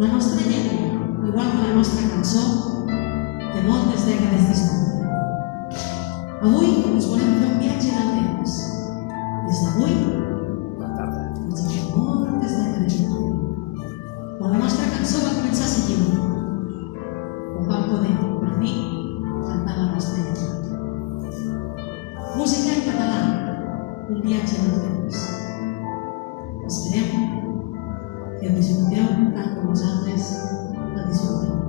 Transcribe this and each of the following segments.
La nostra llengua, igual que la nostra cançó, té moltes dècades d'història. Avui us volem fer un viatge en el temps. Des d'avui, ens hi fem moltes dècades d'història. Quan la nostra cançó va començar a ser lliure, on vam poder, per fi, cantar la nostra llengua. Música en català, un viatge en el temps. Esperem que ho disfruteu tant com vosaltres el disfruteu.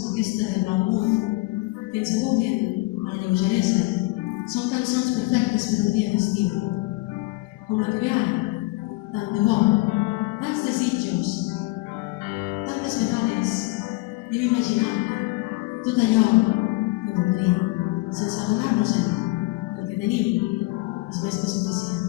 com aquesta de Blau Moon, que ens evoquen a la lleugeresa, són cançons perfectes per un dia d'estiu, com la que ve ara, tant de bo, tants desitjos, tantes vegades hem imaginat tot allò que voldríem, sense adonar-nos-en que el que tenim és més que suficient.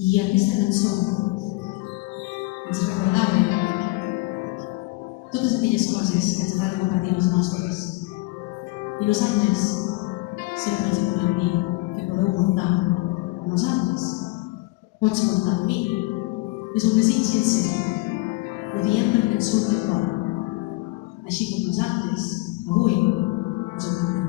I aquesta cançó ens recordava totes aquelles coses que ens agrada compartir amb els nostres. I nosaltres sempre els podem dir que podeu comptar amb nosaltres. Pots comptar amb mi. És un desig sincer. Ho diem perquè ens surt del cor. Així com nosaltres, avui, us ho cantem.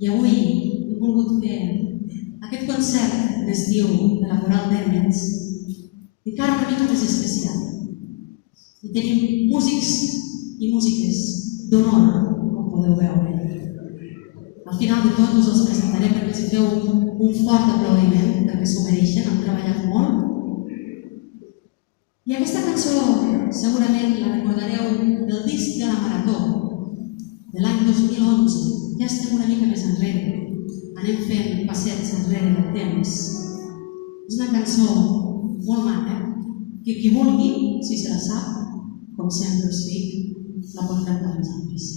I avui hem volgut fer aquest concert d'estiu de la Coral d'Hermes encara una mica més especial. I tenim músics i músiques d'honor, com podeu veure. Al final de tot us els presentaré perquè si feu un fort aplaudiment, perquè s'ho mereixen, han treballat molt. I aquesta cançó segurament la recordareu del disc de la Marató de l'any 2011. Ja estem una mica més enrere, anem fent passets enrere del temps. És una cançó molt maca, que qui vulgui, si se la sap, com sempre us dic, la pot cantar als altres.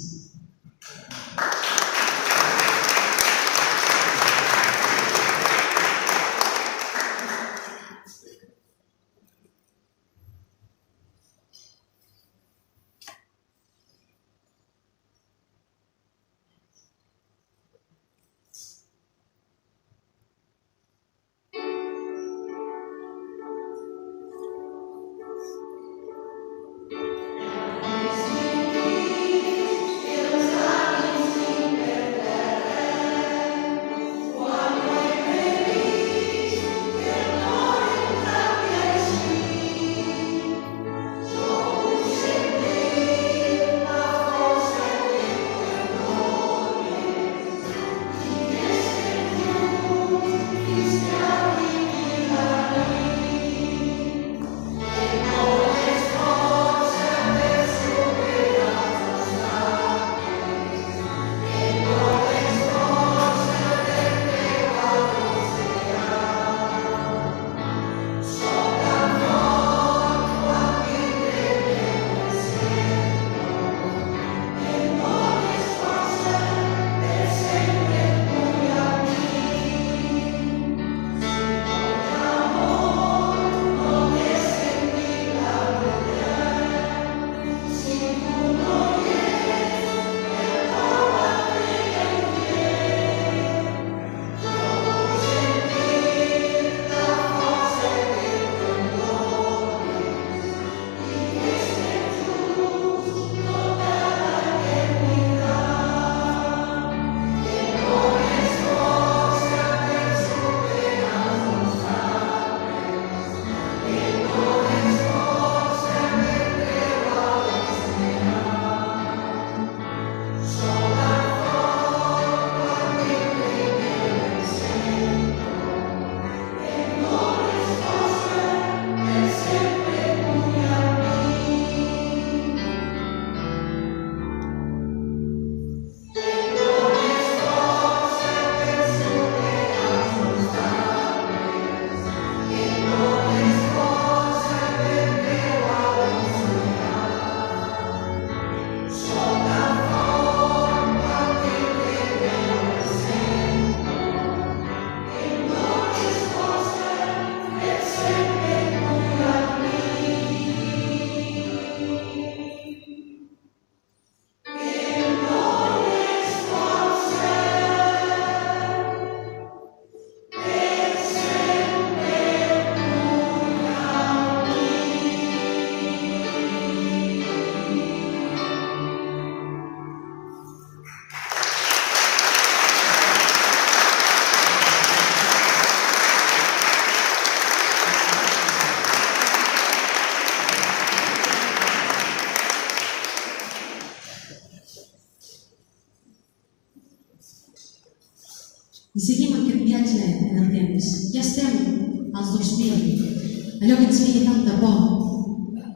I seguim aquest viatge en el temps. Ja estem als 2000, allò que ens feia tanta por,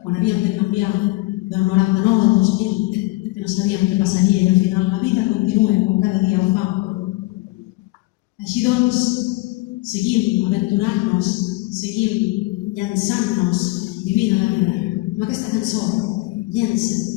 quan havíem de canviar del 99 al 2000, que no sabíem què passaria i al final la vida continua com cada dia ho fa. Així doncs, seguim aventurant-nos, seguim llançant-nos, vivint a la vida. Amb aquesta cançó, Llença't.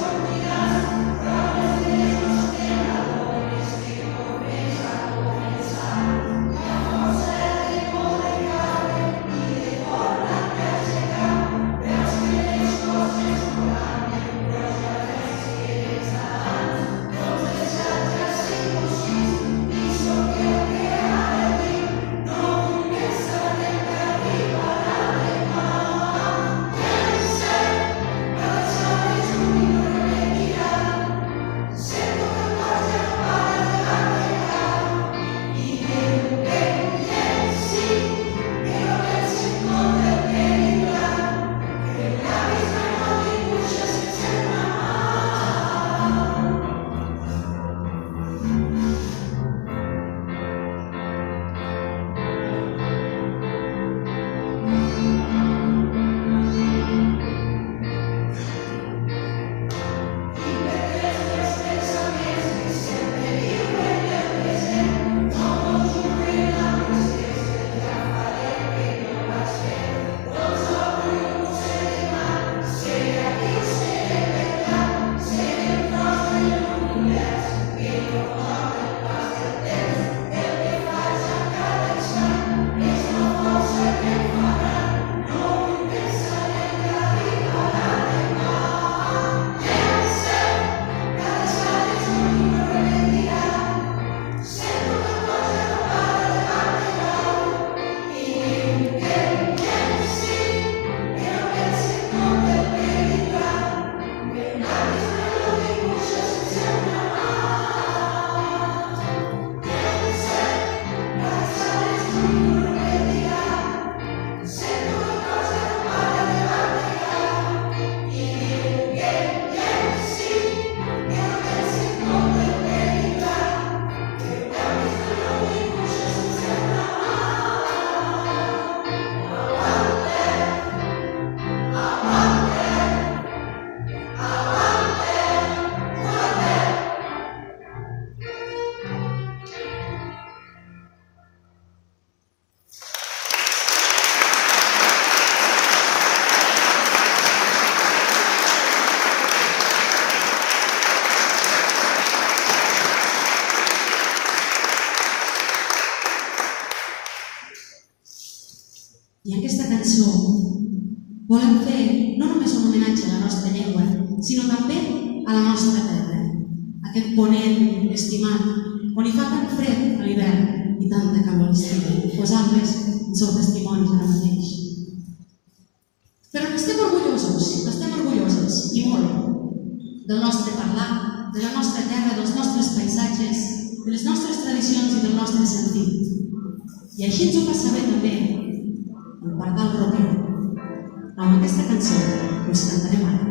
Sortiràs I aquesta cançó volem fer no només un homenatge a la nostra llengua, sinó també a la nostra terra, aquest ponent estimat, on hi fa tan fred a l'hivern i tanta calor a l'estiu. Vosaltres en sou testimonis ara mateix. Però estem orgulloses i molt del nostre parlar, de la nostra terra, dels nostres paisatges, de les nostres tradicions i del nostre sentit. I així ens ho fa saber també el Pardal Roquer, amb aquesta cançó que us cantarem ara.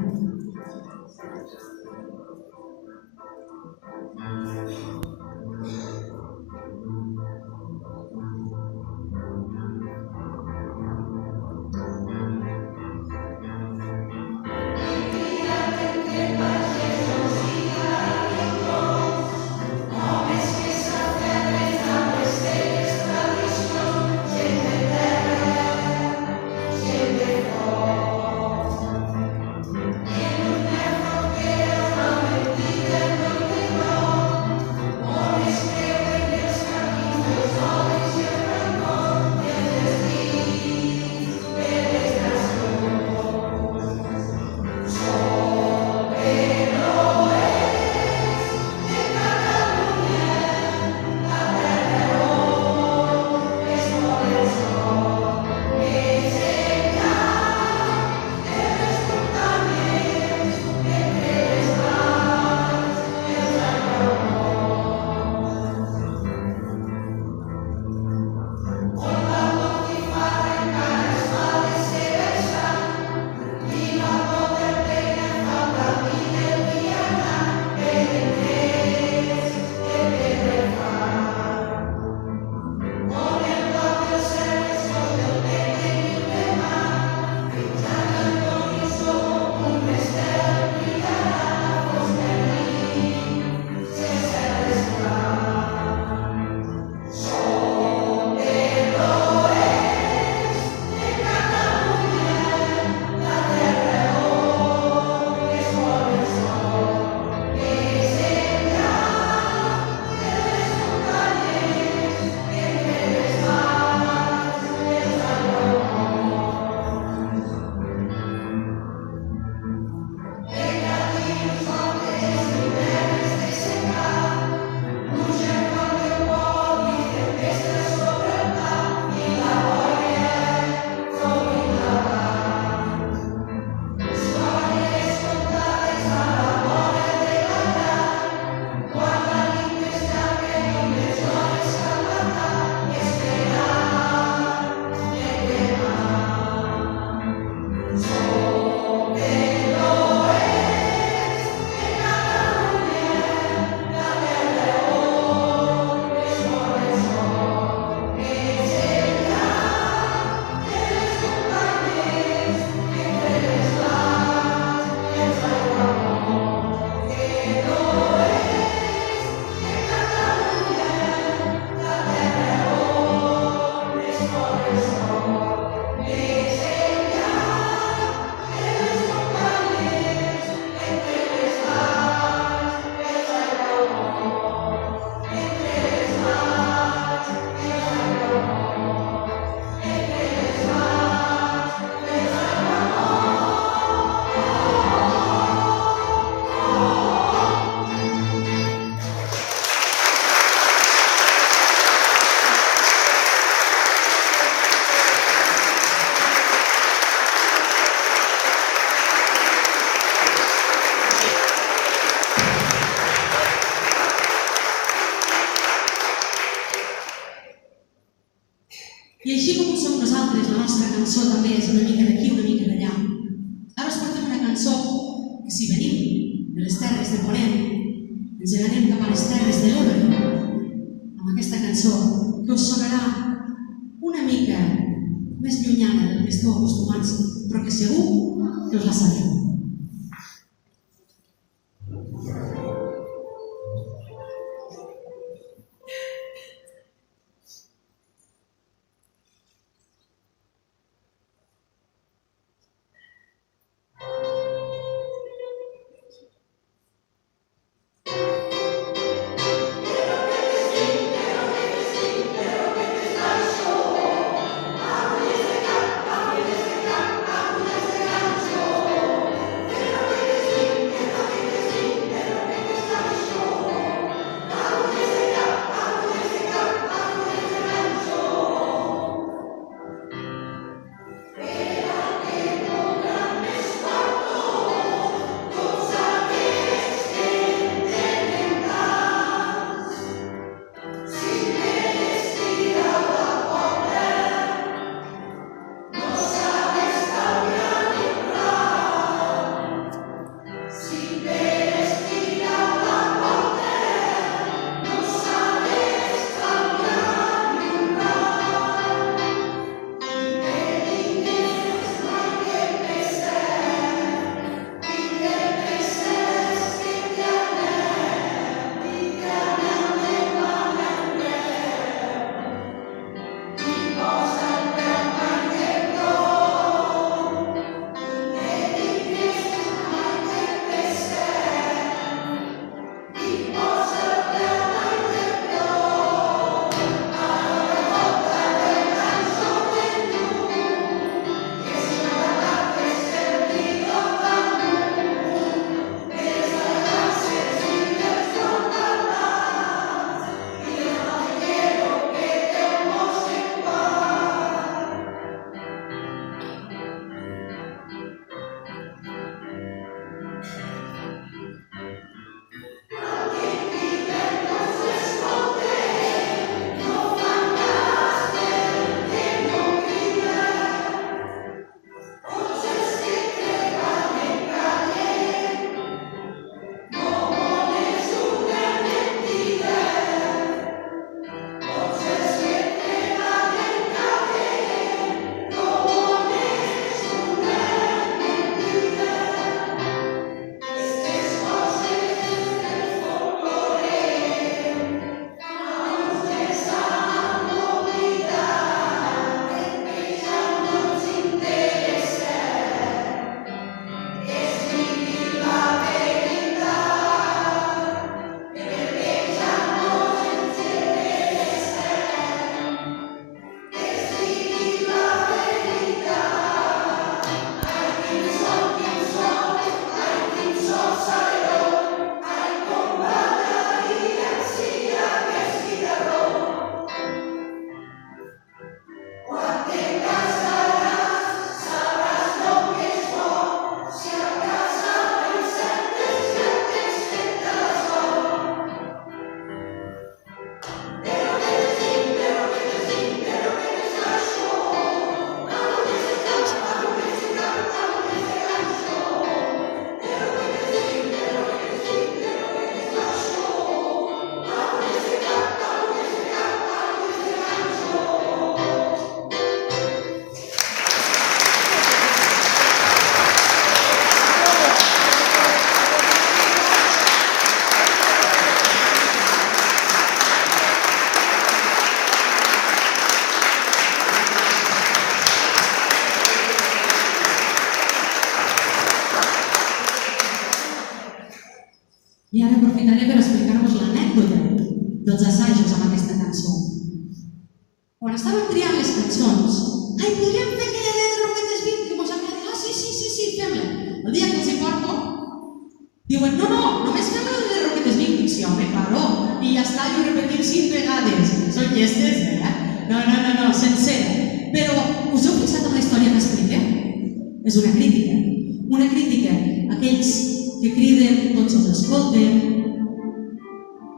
I així com som nosaltres, la nostra cançó també és una mica d'aquí, una mica d'allà. Ara us portem una cançó que si venim de les terres de Ponent, ens anem cap a les terres de l'Ebre, amb aquesta cançó que us sonarà una mica més llunyana del que esteu acostumats, però que segur que us la sabeu. cançó. Quan estàvem triant les cançons, ai, podríem fer aquella de Roquetes Vint, que mos agrada. Ah, sí, fem-la. El dia que els hi porto, diuen, no, només fem la de Roquetes Vint. Dic, sí, home, claro, i ja està, i ho repetim 5 vegades. Són llestes, No, sencera. Però us heu fixat en la història que expliquem? És una crítica a aquells que criden, tots els escolten,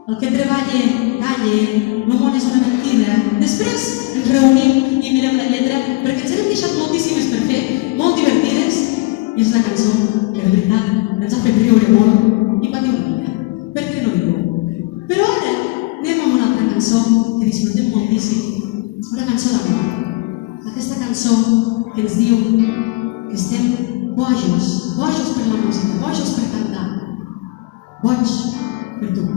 el que treballa, calla, no món és una mentida. Després ens reunim i mirem la lletra perquè ens hem deixat moltíssimes per fer, molt divertides, i és la cançó que de veritat ens ha fet riure molt i patir una mica. Per què no dir-ho? Però ara anem amb una altra cançó que disfrutem moltíssim, una cançó d'amor. Aquesta cançó que ens diu que estem bojos per la música, bojos per cantar, boig per tu.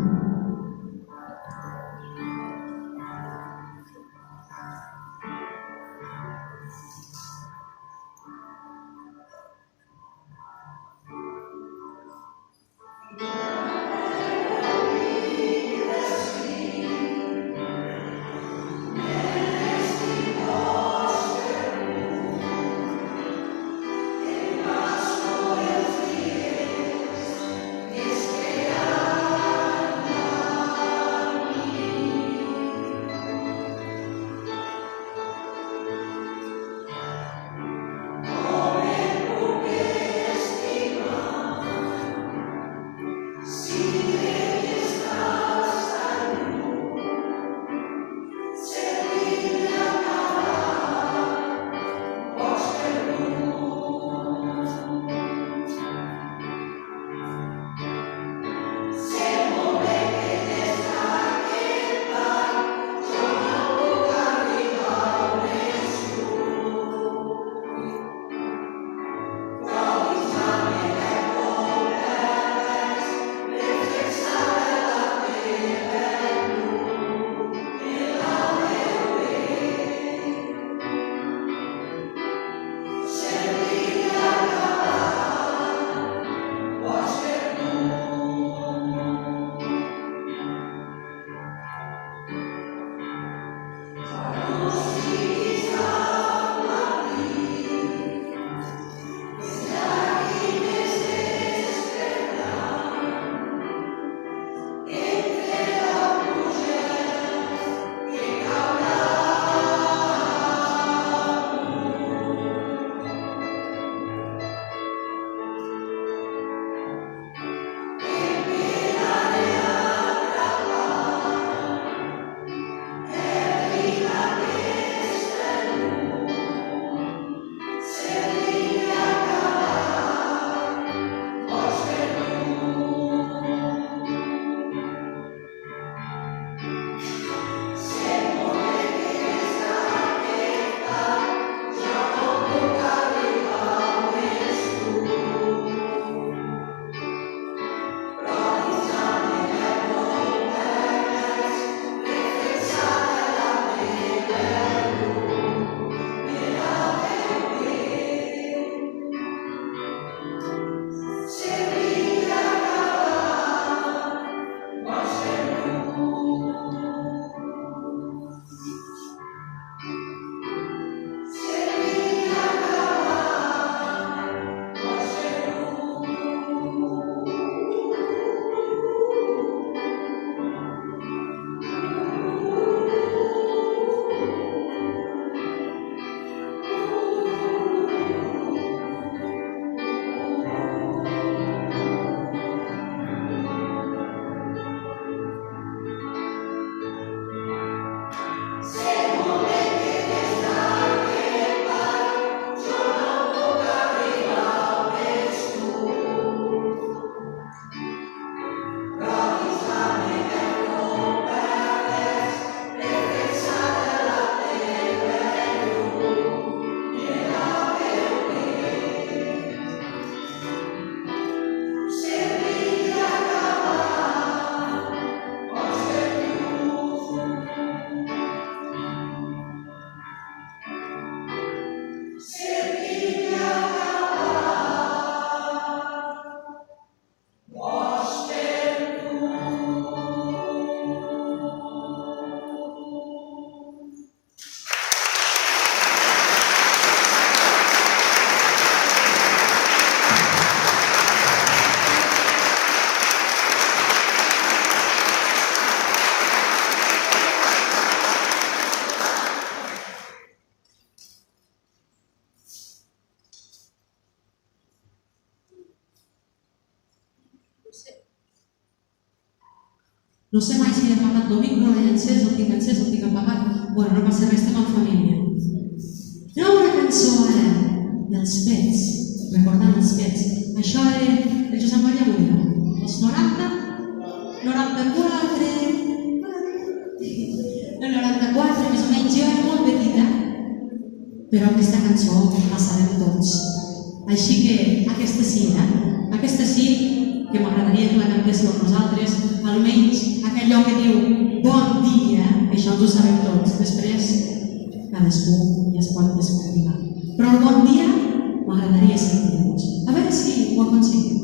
No sé mai si he apagat el micro, l'he encès, el tinc apagat. Bueno, no passa res, estem en família. Anem a una cançó ara dels Pets, recordant els Pets. Això era de Josep Maria Molina. Els 90, 94, el 94, més o menys, jo era molt petita, però aquesta cançó la sabem tots. Així que aquesta sí, aquesta sí que m'agradaria que la cantéssiu amb nosaltres, almenys aquell que diu bon dia, això ens ho sabem tots. Després, cadascú ja es pot descarregar. Però el bon dia m'agradaria sentir-vos. A veure si ho aconseguim.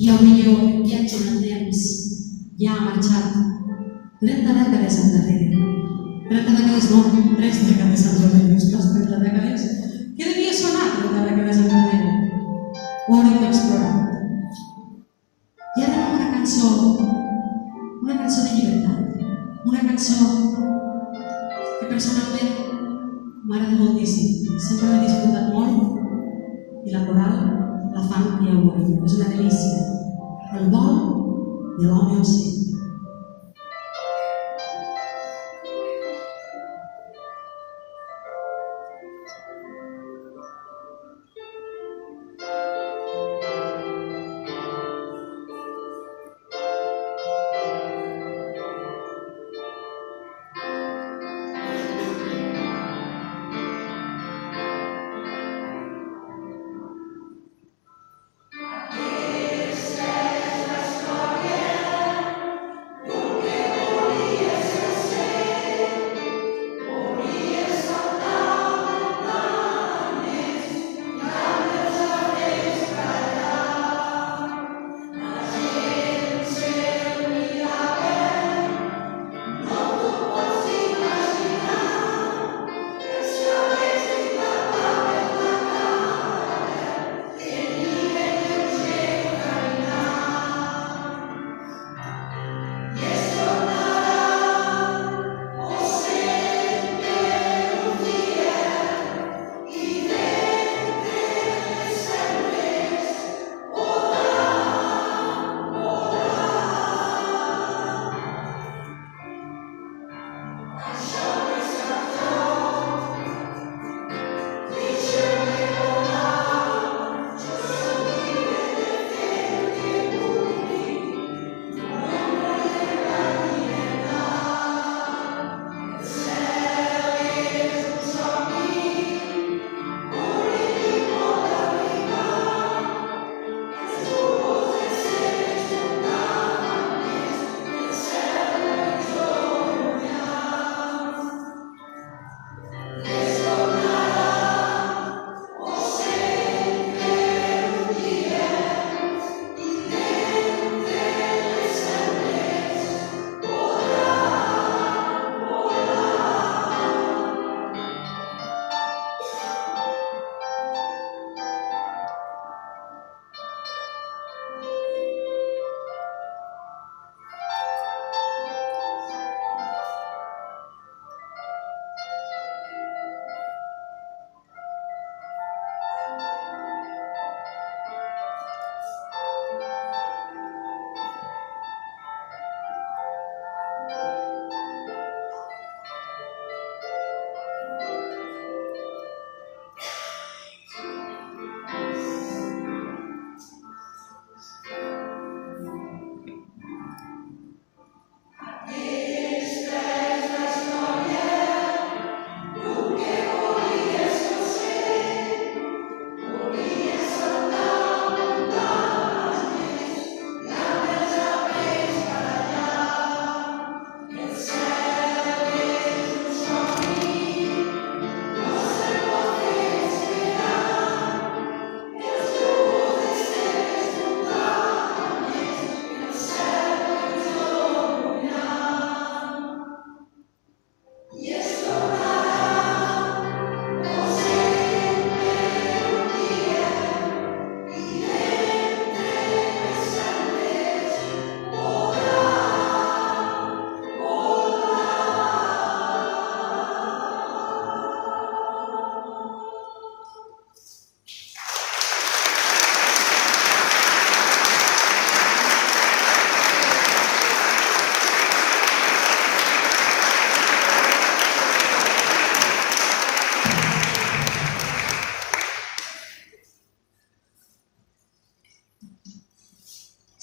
I el millor viatge en el temps ja ha marxat 30 dècades endarrere. 30 dècades no, 3 dècades endarrere, ostres, 30 dècades. Què devia sonar 30 dècades endarrere? Ho hauríem d'explorar. I ara anem una cançó de llibertat, una cançó que personalment m'agrada moltíssim. Sempre l'he disfrutat molt i la coral la fan i el guany. És una delícia. El vol de l'home al cel.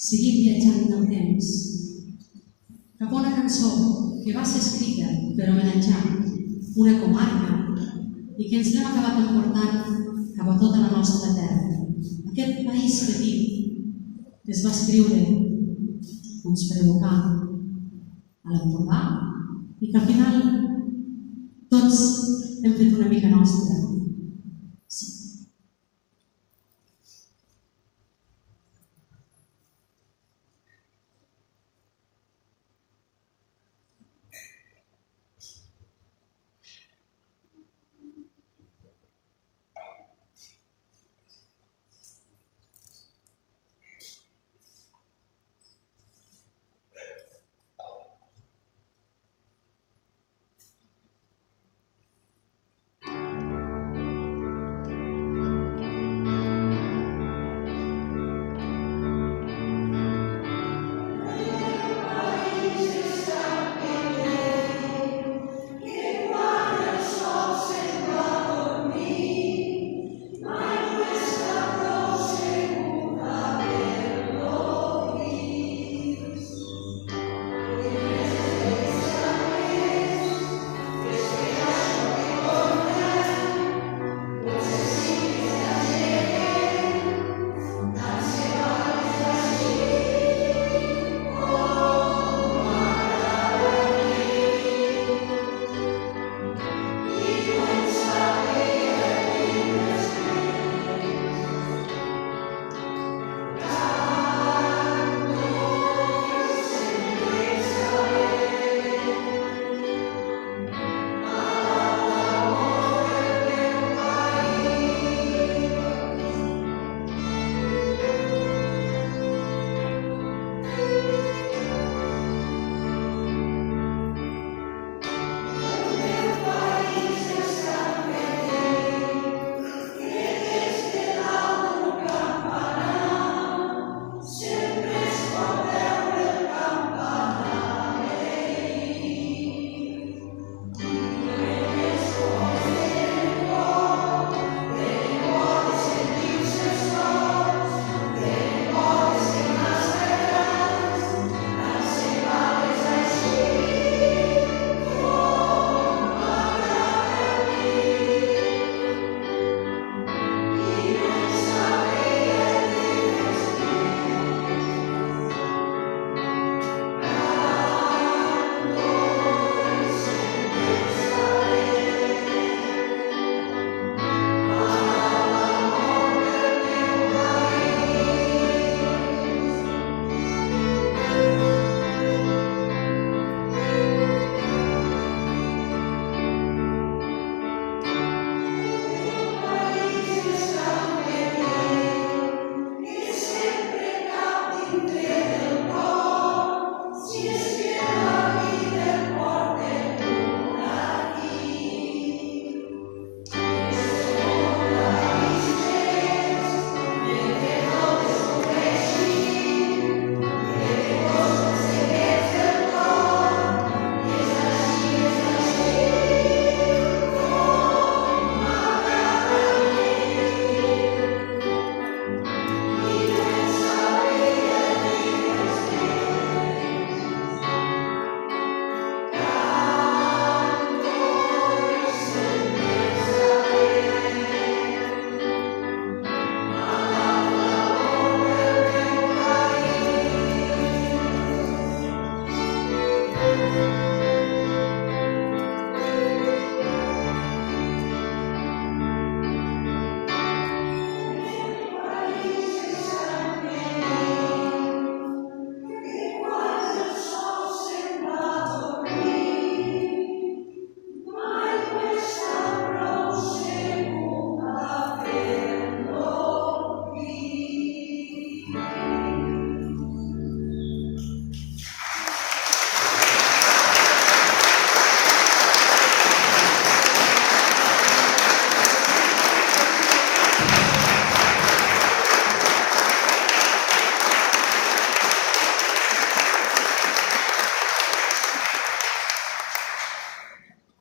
seguim viatjant en el temps cap a una cançó que va ser escrita per homenatjar una comarca i que ens l'hem acabat emportant cap a tota la nostra terra. Aquest país petit que es va escriure per evocar a l'Empordà i que al final tots hem fet una mica nostra.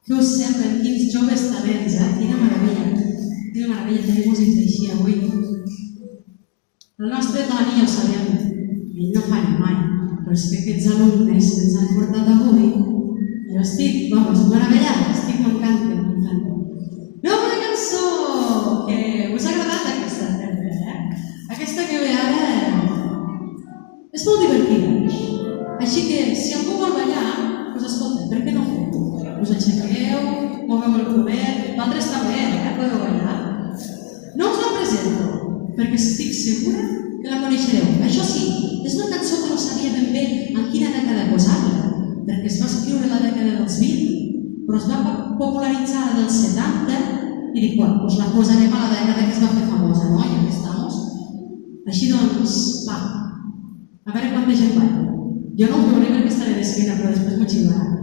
Què us sembla? Quins joves talents, eh? Quina meravella tenir músics així avui. La nostra Toni, ho sabem, ell no falla mai, però és que aquests alumnes que ens han portat avui, jo estic, vamos, meravellada, estic m'encanta. Nova cançó, que us ha agradat aquesta també, Aquesta que ve ara és molt divertida. Així que, si algú vol ballar, us escolta, per què no ho feu? Us aixequeu, moveu el comet, vosaltres també, podeu ballar. No us la presento, perquè estic segura que la coneixereu. Això sí, és una cançó que no sabia ben bé en quina dècada posar-la, perquè es va escriure a la dècada dels 20, però es va popularitzar dels 70 i dic, bueno, us la posarem a la dècada que es va fer famosa, no? Ja que estamos. Així doncs, va, a veure quanta gent balla. Jo no ho veuré perquè estaré d'esquena, però després m'ho xiularan,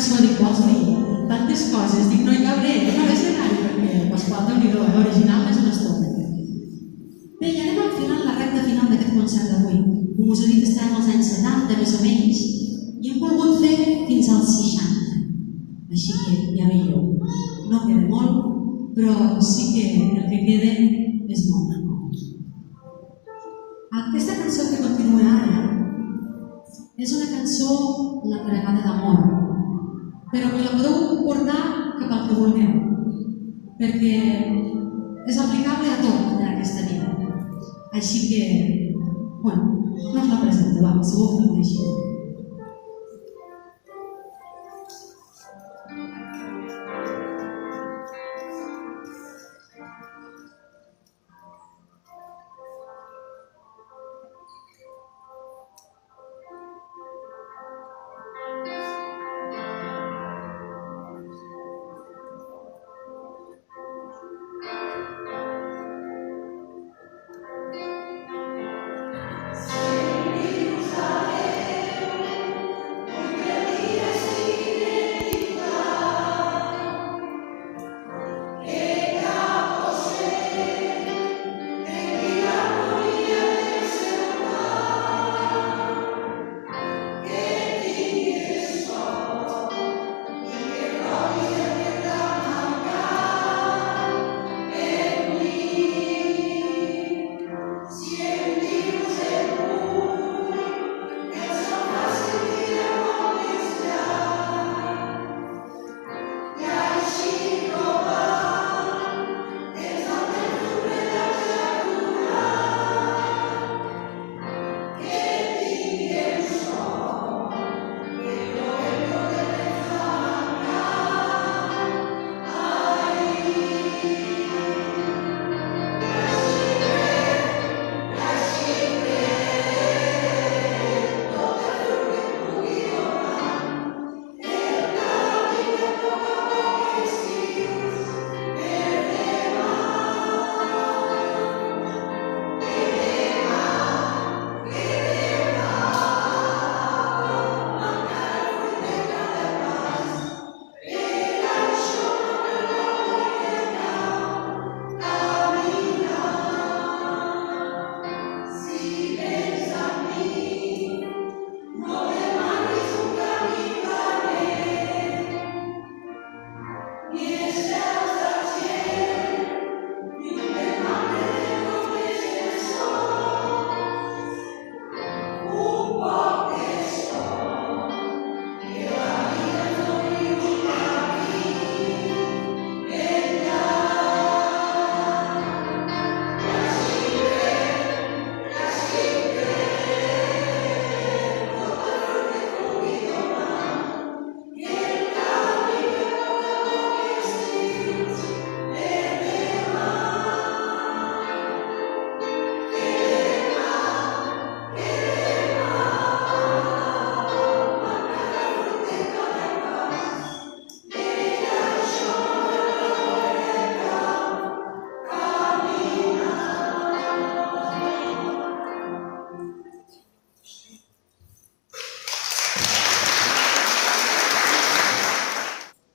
cançó, dic, vols dir tantes coses, dic, no hi cabré, no a l'escenari, perquè Pasqual, Déu-n'hi-do, original és una estona. Bé, i anem al final, la recta final d'aquest concert d'avui. Com us he dit, estàvem als anys 70, més o menys, i hem volgut fer fins als 60. Així que ja veieu, no queda molt, però sí que el que queda és molt. Aquesta cançó que continua ara és una cançó una altra vegada d'amor, però que la podeu portar cap al que vulgueu, perquè és aplicable a tot en aquesta vida. Així que, bueno, no us la presento, va, segur que ho coneixeu.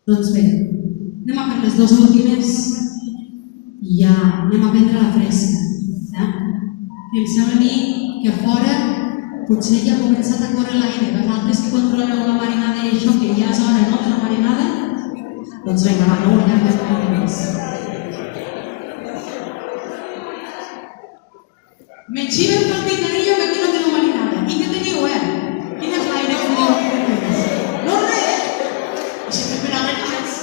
Doncs bé, anem a per les dues últimes i ja anem a prendre la fresca. I em sembla a mi que a fora potser ja ha començat a córrer l'aire. Vosaltres que controleu la marinada i això, que ja és hora, no?, de la marinada, doncs vinga, va, no ho allarguem més. Me xiven pel picarillo que aquí no teniu marinada. I què teniu, Quin és l'aire que teniu? No res! Això que esperava que més.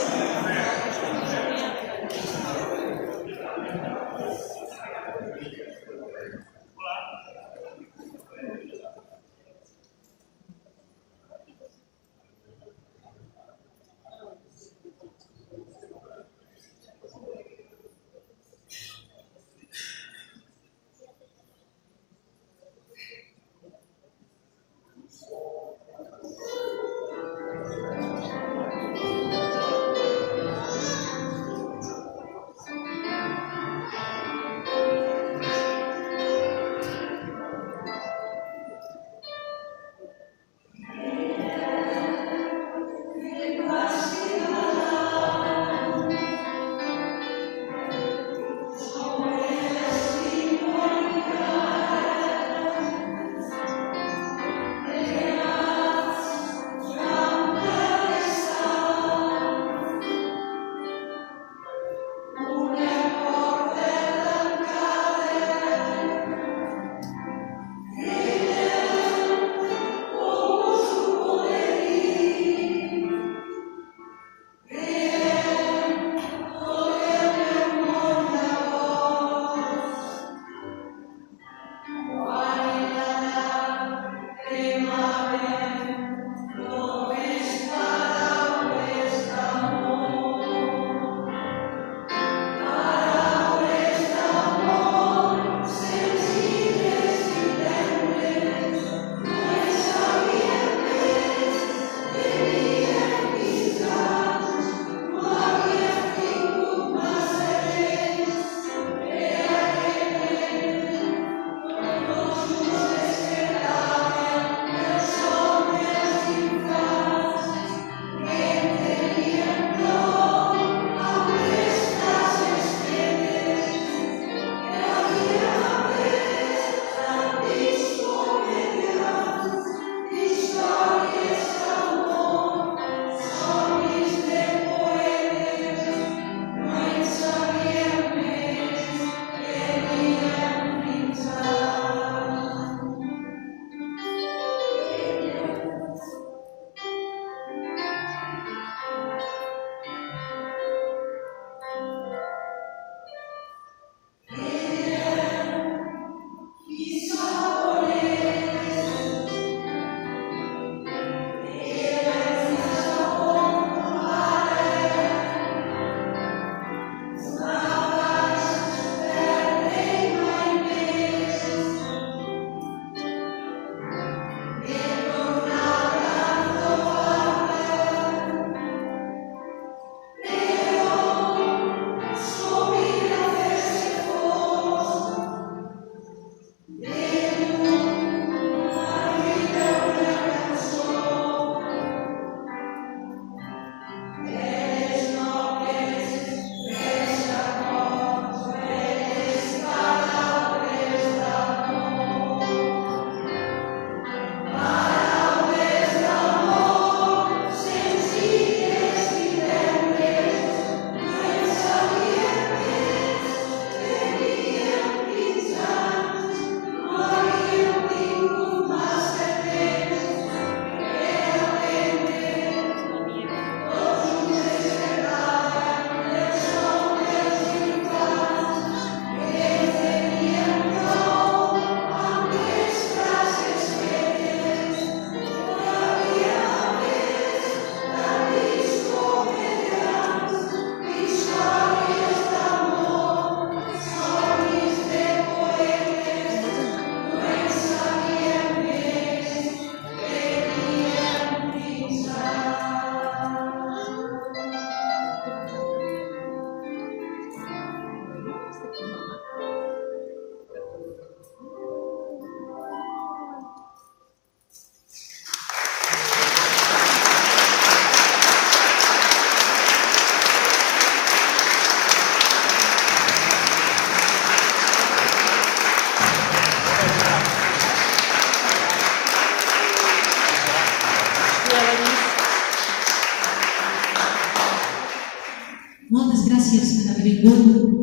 que heu vingut.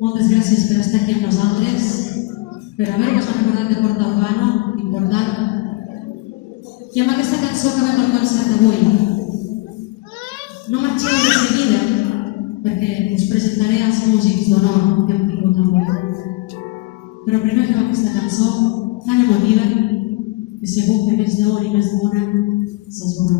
Moltes gràcies per estar aquí amb nosaltres, per haver-vos recordat de portar el piano, important. I amb aquesta cançó acabem el concert d'avui. No marxeu de seguida, perquè us presentaré els músics d'honor que hem tingut avui. Però primer fem aquesta cançó tan emotiva que segur que més d'un i més d'una se'ls veurà.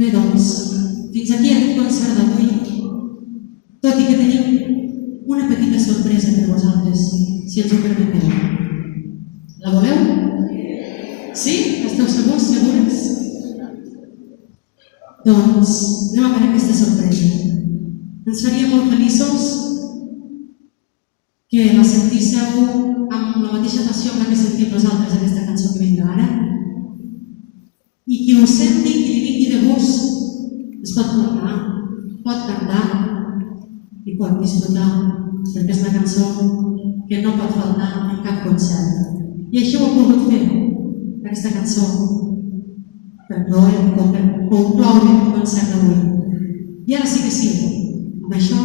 Bé, doncs, fins aquí aquest concert d'avui, tot i que tenim una petita sorpresa per vosaltres, si ens ho permeteu. La voleu? Sí? Esteu segurs, segures? Doncs anem a per aquesta sorpresa. Ens faria molt feliços que que la sentíssiu amb la mateixa passió amb la que sentim nosaltres aquesta cançó que vindrà ara. I qui ho senti, qui li vingui de gust, es pot portar, pot cantar i pot disfrutar, perquè és una cançó que no pot faltar en cap concert. I això ho he volgut fer, aquesta cançó, per concloure el concert d'avui. I ara sí que sí, amb això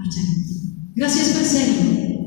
marxem. Gràcies per ser-hi.